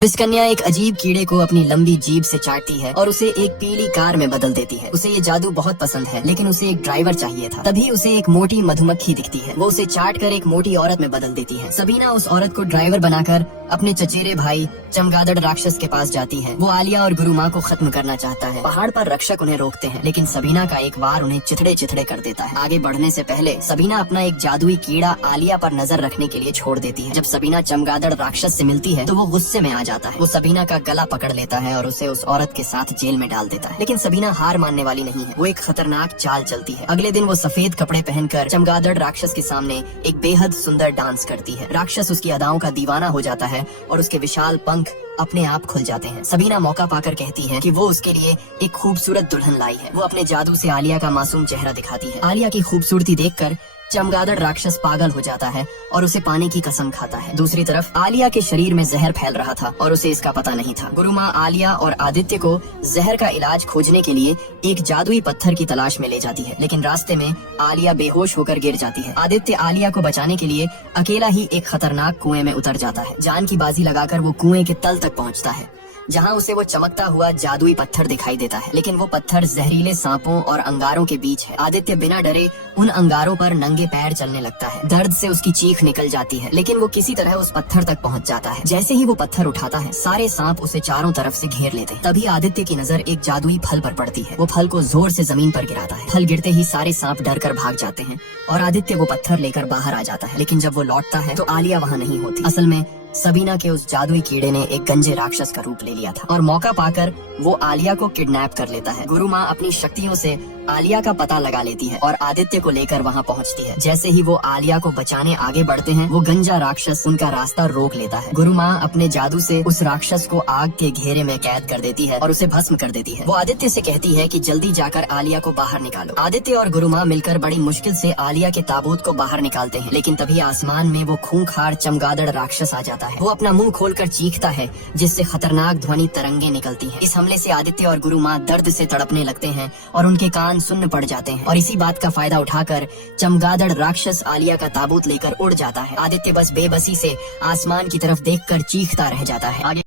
विस्कन्या एक अजीब कीड़े को अपनी लंबी जीभ से चाटती है और उसे एक पीली कार में बदल देती है। उसे ये जादू बहुत पसंद है, लेकिन उसे एक ड्राइवर चाहिए था। तभी उसे एक मोटी मधुमक्खी दिखती है। वो उसे चाट कर एक मोटी औरत में बदल देती है। सबीना उस औरत को ड्राइवर बनाकर अपने चचेरे भाई चमगादड़ राक्षस के पास जाती है। वो आलिया और गुरु माँ को खत्म करना चाहता है। पहाड़ पर रक्षक उन्हें रोकते हैं, लेकिन सबीना का एक वार उन्हें चिथड़े चिथड़े कर देता है। आगे बढ़ने से पहले सबीना अपना एक जादुई कीड़ा आलिया पर नजर रखने के लिए छोड़ देती है। जब सबीना चमगादड़ राक्षस से मिलती है तो वो गुस्से में आ जाता है। वो सबीना का गला पकड़ लेता है और उसे उस औरत के साथ जेल में डाल देता है। लेकिन सबीना हार मानने वाली नहीं है। वो एक खतरनाक चाल चलती है। अगले दिन वो सफेद कपड़े पहनकर चमगादड़ राक्षस के सामने एक बेहद सुंदर डांस करती है। राक्षस उसकी अदाओं का दीवाना हो जाता है और उसके विशाल पंख अपने आप खुल जाते हैं। सबीना मौका पाकर कहती है कि वो उसके लिए एक खूबसूरत दुल्हन लाई है। वो अपने जादू से आलिया का मासूम चेहरा दिखाती है। आलिया की खूबसूरती देखकर चमगादड़ राक्षस पागल हो जाता है और उसे पाने की कसम खाता है। दूसरी तरफ आलिया के शरीर में जहर फैल रहा था और उसे इसका पता नहीं था। गुरु माँ आलिया और आदित्य को जहर का इलाज खोजने के लिए एक जादुई पत्थर की तलाश में ले जाती है, लेकिन रास्ते में आलिया बेहोश होकर गिर जाती है। आदित्य आलिया को बचाने के लिए अकेला ही एक खतरनाक कुएं में उतर जाता है। जान की बाजी लगाकर वो कुएं के तल तक पहुँचता है, जहाँ उसे वो चमकता हुआ जादुई पत्थर दिखाई देता है। लेकिन वो पत्थर जहरीले सांपों और अंगारों के बीच है। आदित्य बिना डरे उन अंगारों पर नंगे पैर चलने लगता है। दर्द से उसकी चीख निकल जाती है, लेकिन वो किसी तरह उस पत्थर तक पहुँच जाता है। जैसे ही वो पत्थर उठाता है, सारे सांप उसे चारों तरफ से घेर लेते हैं। तभी आदित्य की नजर एक जादुई फल पर पड़ती है। वो फल को जोर से जमीन पर गिराता है। फल गिरते ही सारे सांप डर कर भाग जाते हैं और आदित्य वो पत्थर लेकर बाहर आ जाता है। लेकिन जब वो लौटता है तो आलिया वहाँ नहीं होती। असल में सबीना के उस जादुई कीड़े ने एक गंजे राक्षस का रूप ले लिया था और मौका पाकर वो आलिया को किडनैप कर लेता है। गुरु माँ अपनी शक्तियों से आलिया का पता लगा लेती है और आदित्य को लेकर वहाँ पहुँचती है। जैसे ही वो आलिया को बचाने आगे बढ़ते हैं, वो गंजा राक्षस उनका रास्ता रोक लेता है। गुरु माँ अपने जादू से उस राक्षस को आग के घेरे में कैद कर देती है और उसे भस्म कर देती है। वो आदित्य से कहती है कि जल्दी जाकर आलिया को बाहर निकालो। आदित्य और गुरु माँ मिलकर बड़ी मुश्किल से आलिया के ताबूत को बाहर निकालते हैं, लेकिन तभी आसमान में वो खूंखार चमगादड़ राक्षस आ जाता है। वो अपना मुंह खोलकर चीखता है, जिससे खतरनाक ध्वनि तरंगे निकलती हैं। इस हमले से आदित्य और गुरु माँ दर्द से तड़पने लगते हैं और उनके कान सुन्न पड़ जाते हैं। और इसी बात का फायदा उठाकर चमगादड़ राक्षस आलिया का ताबूत लेकर उड़ जाता है। आदित्य बस बेबसी से आसमान की तरफ देखकर चीखता रह जाता है। आगे